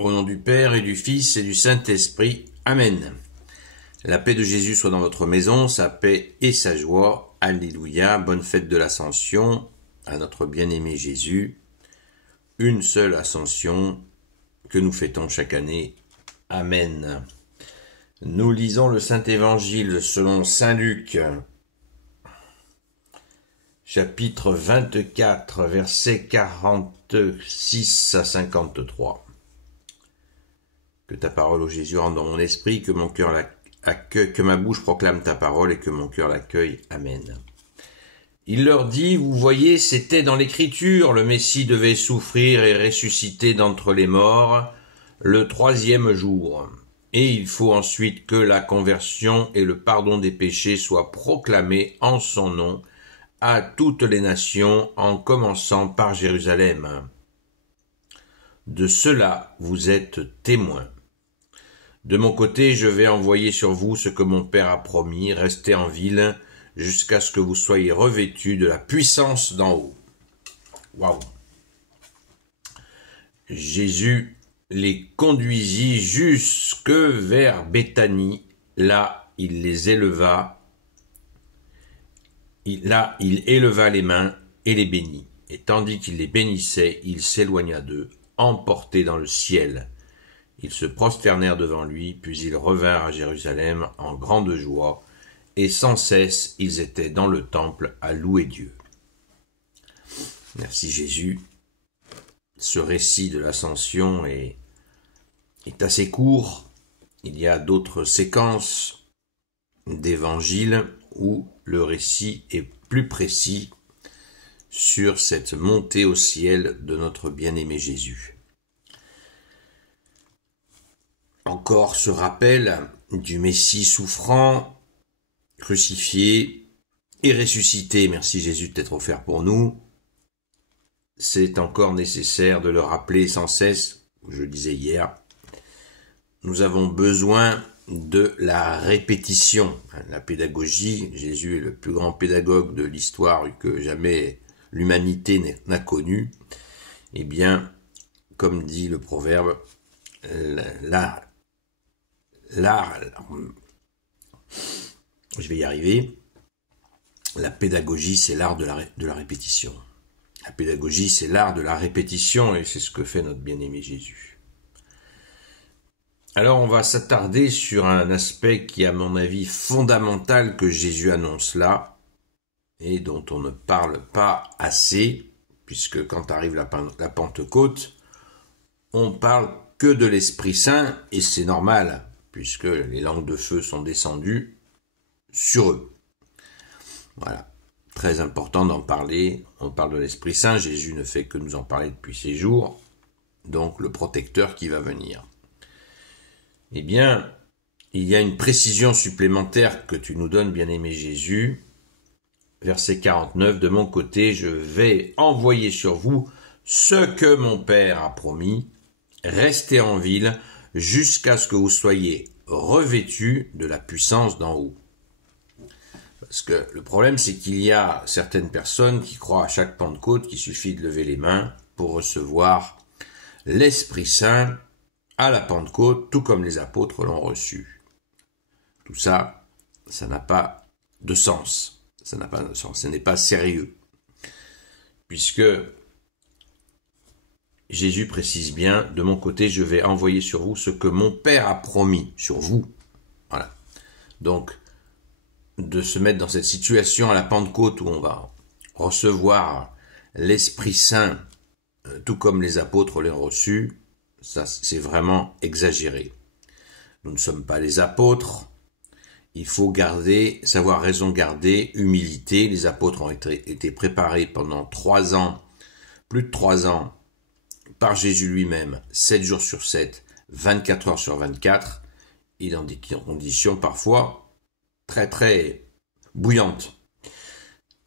Au nom du Père et du Fils et du Saint-Esprit. Amen. La paix de Jésus soit dans votre maison, sa paix et sa joie. Alléluia. Bonne fête de l'Ascension à notre bien-aimé Jésus. Une seule Ascension que nous fêtons chaque année. Amen. Nous lisons le Saint-Évangile selon Saint Luc, chapitre 24, versets 46 à 53. Que ta parole, ô Jésus, rentre dans mon esprit, que mon cœur l'accueille, que ma bouche proclame ta parole et que mon cœur l'accueille. Amen. Il leur dit, vous voyez, c'était dans l'Écriture, le Messie devait souffrir et ressusciter d'entre les morts le 3e jour. Et il faut ensuite que la conversion et le pardon des péchés soient proclamés en son nom à toutes les nations, en commençant par Jérusalem. De cela, vous êtes témoins. De mon côté, je vais envoyer sur vous ce que mon Père a promis, restez en ville jusqu'à ce que vous soyez revêtus de la puissance d'en haut. Waouh! Jésus les conduisit jusque vers Béthanie. Là, il les éleva. Là, il éleva les mains et les bénit. Et tandis qu'il les bénissait, il s'éloigna d'eux, emporté dans le ciel. Ils se prosternèrent devant lui, puis ils revinrent à Jérusalem en grande joie, et sans cesse ils étaient dans le temple à louer Dieu. Merci Jésus. Ce récit de l'Ascension est assez court. Il y a d'autres séquences d'évangiles où le récit est plus précis sur cette montée au ciel de notre bien-aimé Jésus. Encore ce rappel du Messie souffrant, crucifié et ressuscité. Merci Jésus de t'être offert pour nous. C'est encore nécessaire de le rappeler sans cesse, je le disais hier. Nous avons besoin de la répétition, la pédagogie. Jésus est le plus grand pédagogue de l'histoire que jamais l'humanité n'a connu. Eh bien, comme dit le proverbe, je vais y arriver. La pédagogie, c'est l'art de la répétition. La pédagogie, c'est l'art de la répétition et c'est ce que fait notre bien-aimé Jésus. Alors, on va s'attarder sur un aspect qui est, à mon avis, fondamental que Jésus annonce là et dont on ne parle pas assez, puisque quand arrive la Pentecôte, on parle que de l'Esprit Saint et c'est normal, puisque les langues de feu sont descendues sur eux. Voilà, très important d'en parler. On parle de l'Esprit Saint, Jésus ne fait que nous en parler depuis ces jours, donc le protecteur qui va venir. Eh bien, il y a une précision supplémentaire que tu nous donnes, bien-aimé Jésus. Verset 49, de mon côté, je vais envoyer sur vous ce que mon Père a promis, restez en ville jusqu'à ce que vous soyez revêtus de la puissance d'en haut. Parce que le problème, c'est qu'il y a certaines personnes qui croient à chaque Pentecôte qu'il suffit de lever les mains pour recevoir l'Esprit Saint à la Pentecôte, tout comme les apôtres l'ont reçu. Tout ça, ça n'a pas de sens. Ça n'a pas de sens. Ce n'est pas sérieux. Puisque Jésus précise bien, de mon côté, je vais envoyer sur vous ce que mon Père a promis sur vous. Voilà. Donc, de se mettre dans cette situation à la Pentecôte où on va recevoir l'Esprit Saint, tout comme les apôtres l'ont reçu, ça c'est vraiment exagéré. Nous ne sommes pas les apôtres. Il faut savoir raison garder, humilité. Les apôtres ont été préparés pendant 3 ans, plus de 3 ans, par Jésus lui-même, 7 jours sur 7, 24 heures sur 24, et dans des conditions parfois très très bouillantes.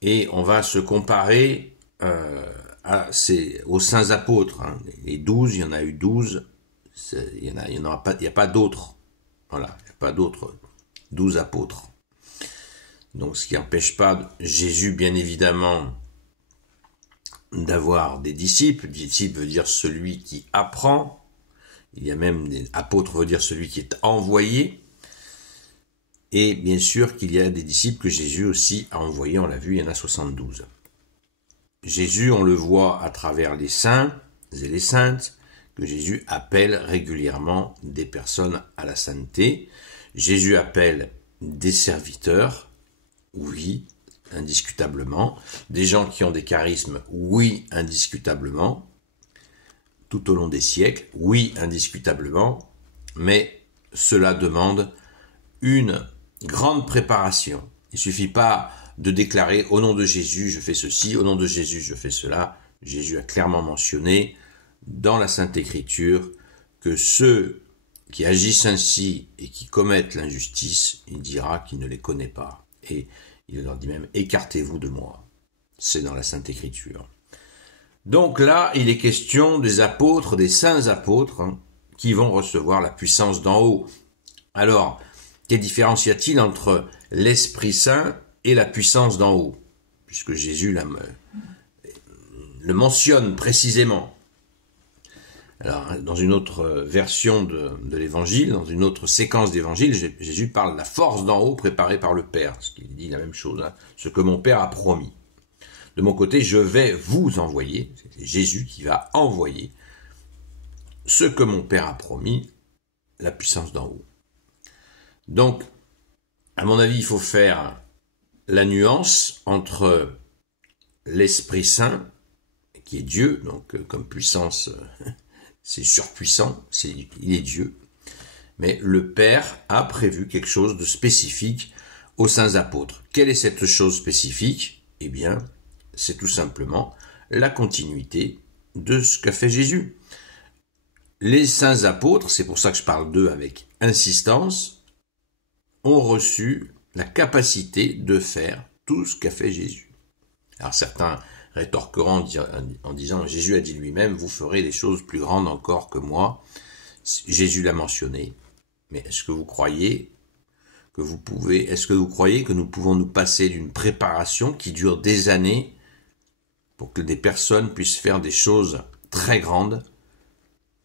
Et on va se comparer aux saints apôtres. Hein. Les 12, il y en a eu 12, il n'y a pas d'autres. Voilà, il n'y a pas d'autres 12 apôtres. Donc ce qui n'empêche pas Jésus, bien évidemment, d'avoir des disciples. Disciple veut dire celui qui apprend, Il y a même des apôtres, veut dire celui qui est envoyé. Et bien sûr qu'il y a des disciples que Jésus aussi a envoyés, on l'a vu, il y en a 72. Jésus, on le voit à travers les saints et les saintes, que Jésus appelle régulièrement des personnes à la sainteté. Jésus appelle des serviteurs, oui, indiscutablement. Des gens qui ont des charismes, oui, indiscutablement. Tout au long des siècles, oui, indiscutablement. Mais cela demande une grande préparation. Il ne suffit pas de déclarer au nom de Jésus, je fais ceci, au nom de Jésus, je fais cela. Jésus a clairement mentionné dans la Sainte Écriture que ceux qui agissent ainsi et qui commettent l'injustice, il dira qu'il ne les connaît pas. Et il leur dit même, écartez-vous de moi. C'est dans la Sainte Écriture. Donc là, il est question des apôtres, des saints apôtres, qui vont recevoir la puissance d'en haut. Alors, quelle différence y a-t-il entre l'Esprit Saint et la puissance d'en haut? Puisque Jésus le mentionne précisément. Alors, dans une autre version de l'évangile, dans une autre séquence d'évangile, Jésus parle de la force d'en haut préparée par le Père, ce qui dit la même chose, ce que mon Père a promis. De mon côté, je vais vous envoyer, c'est Jésus qui va envoyer ce que mon Père a promis, la puissance d'en haut. Donc, à mon avis, il faut faire la nuance entre l'Esprit Saint, qui est Dieu, donc comme puissance, c'est surpuissant, il est Dieu, mais le Père a prévu quelque chose de spécifique aux saints apôtres. Quelle est cette chose spécifique? Eh bien, c'est tout simplement la continuité de ce qu'a fait Jésus. Les saints apôtres, c'est pour ça que je parle d'eux avec insistance, ont reçu la capacité de faire tout ce qu'a fait Jésus. Alors certains rétorqueront en disant, Jésus a dit lui-même, vous ferez des choses plus grandes encore que moi. Jésus l'a mentionné. Mais est-ce que vous croyez que nous pouvons nous passer d'une préparation qui dure des années pour que des personnes puissent faire des choses très grandes?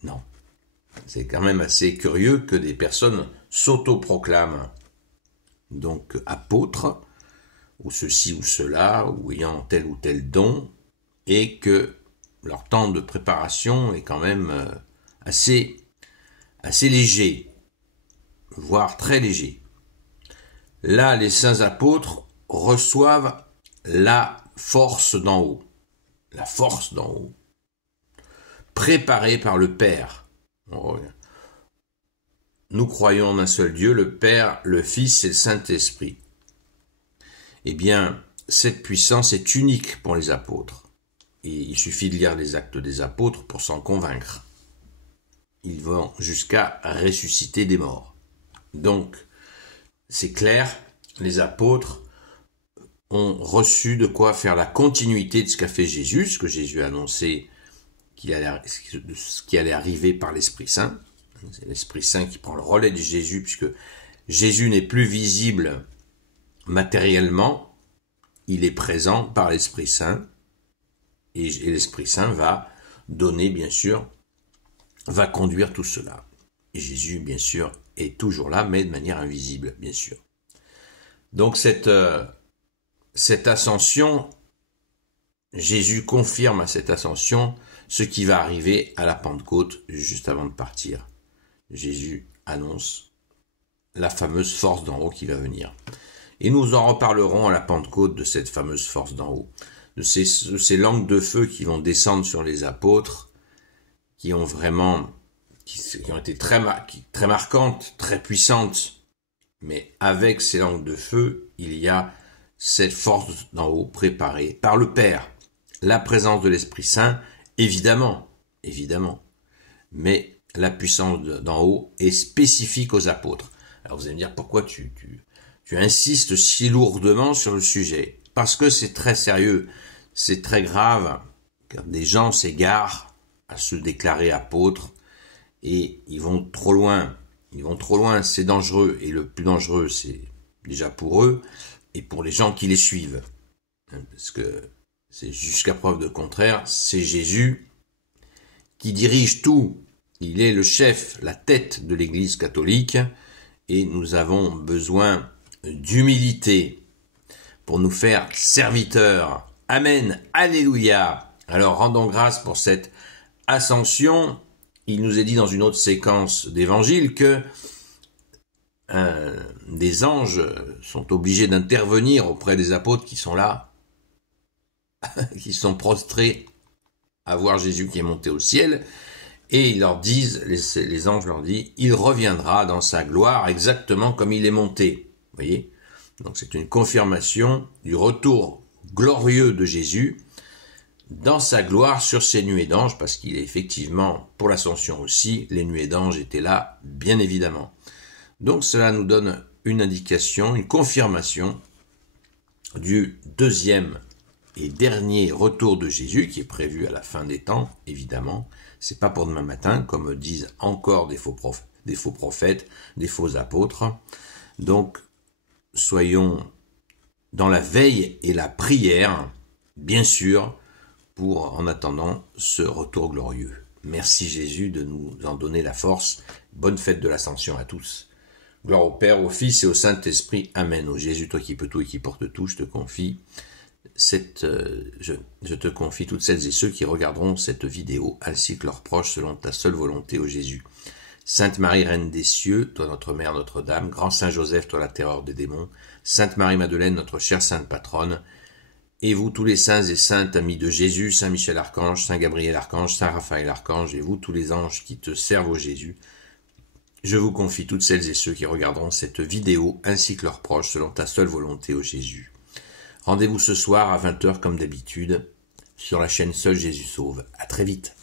Non. C'est quand même assez curieux que des personnes s'autoproclament donc apôtres, ou ceci ou cela, ou ayant tel ou tel don, et que leur temps de préparation est quand même assez léger, voire très léger. Là, les saints apôtres reçoivent la force d'en haut, préparée par le Père. Nous croyons en un seul Dieu, le Père, le Fils et le Saint-Esprit. Eh bien, cette puissance est unique pour les apôtres. Et il suffit de lire les Actes des apôtres pour s'en convaincre. Ils vont jusqu'à ressusciter des morts. Donc, c'est clair, les apôtres ont reçu de quoi faire la continuité de ce qu'a fait Jésus, ce que Jésus a annoncé ce qui allait arriver par l'Esprit Saint. C'est l'Esprit Saint qui prend le relais de Jésus, puisque Jésus n'est plus visible matériellement, il est présent par l'Esprit Saint, et l'Esprit Saint va donner, bien sûr, va conduire tout cela. Et Jésus, bien sûr, est toujours là, mais de manière invisible, bien sûr. Donc cette ascension, Jésus confirme à cette ascension ce qui va arriver à la Pentecôte juste avant de partir. Jésus annonce la fameuse force d'en haut qui va venir. Et nous en reparlerons à la Pentecôte de cette fameuse force d'en haut, de ces langues de feu qui vont descendre sur les apôtres, qui ont été très marquantes, très puissantes, mais avec ces langues de feu, il y a cette force d'en haut préparée par le Père. La présence de l'Esprit Saint, évidemment, mais la puissance d'en haut est spécifique aux apôtres. Alors vous allez me dire, pourquoi tu insistes si lourdement sur le sujet? Parce que c'est très sérieux, c'est très grave, car des gens s'égarent à se déclarer apôtres, et ils vont trop loin, c'est dangereux, et le plus dangereux, c'est déjà pour eux, et pour les gens qui les suivent. Parce que c'est jusqu'à preuve de contraire, c'est Jésus qui dirige tout, Il est le chef, la tête de l'Église catholique, et nous avons besoin d'humilité pour nous faire serviteurs. Amen, alléluia. Alors rendons grâce pour cette ascension. Il nous est dit dans une autre séquence d'évangile que des anges sont obligés d'intervenir auprès des apôtres qui sont là, qui sont prostrés à voir Jésus qui est monté au ciel, et ils leur disent, les anges leur disent, il reviendra dans sa gloire exactement comme il est monté. Vous voyez ? Donc c'est une confirmation du retour glorieux de Jésus dans sa gloire sur ces nuées d'anges, parce qu'il est effectivement, pour l'ascension aussi, les nuées d'anges étaient là, bien évidemment. Donc cela nous donne une indication, une confirmation du deuxième et dernier retour de Jésus, qui est prévu à la fin des temps, évidemment. C'est pas pour demain matin, comme disent encore des faux prophètes, des faux apôtres. Donc, soyons dans la veille et la prière, bien sûr, pour, en attendant, ce retour glorieux. Merci Jésus de nous en donner la force. Bonne fête de l'Ascension à tous. Gloire au Père, au Fils et au Saint-Esprit. Amen. Ô Jésus, toi qui peux tout et qui portes tout, je te confie je te confie toutes celles et ceux qui regarderont cette vidéo, ainsi que leurs proches, selon ta seule volonté, ô Jésus. Sainte Marie, Reine des cieux, toi notre Mère, Notre-Dame, Grand Saint Joseph, toi la terreur des démons, Sainte Marie-Madeleine, notre chère Sainte Patronne, et vous tous les saints et saintes amis de Jésus, Saint Michel Archange, Saint Gabriel Archange, Saint Raphaël Archange, et vous tous les anges qui te servent, ô Jésus, je vous confie toutes celles et ceux qui regarderont cette vidéo, ainsi que leurs proches, selon ta seule volonté, ô Jésus. Rendez-vous ce soir à 20h comme d'habitude sur la chaîne Seul Jésus Sauve. À très vite.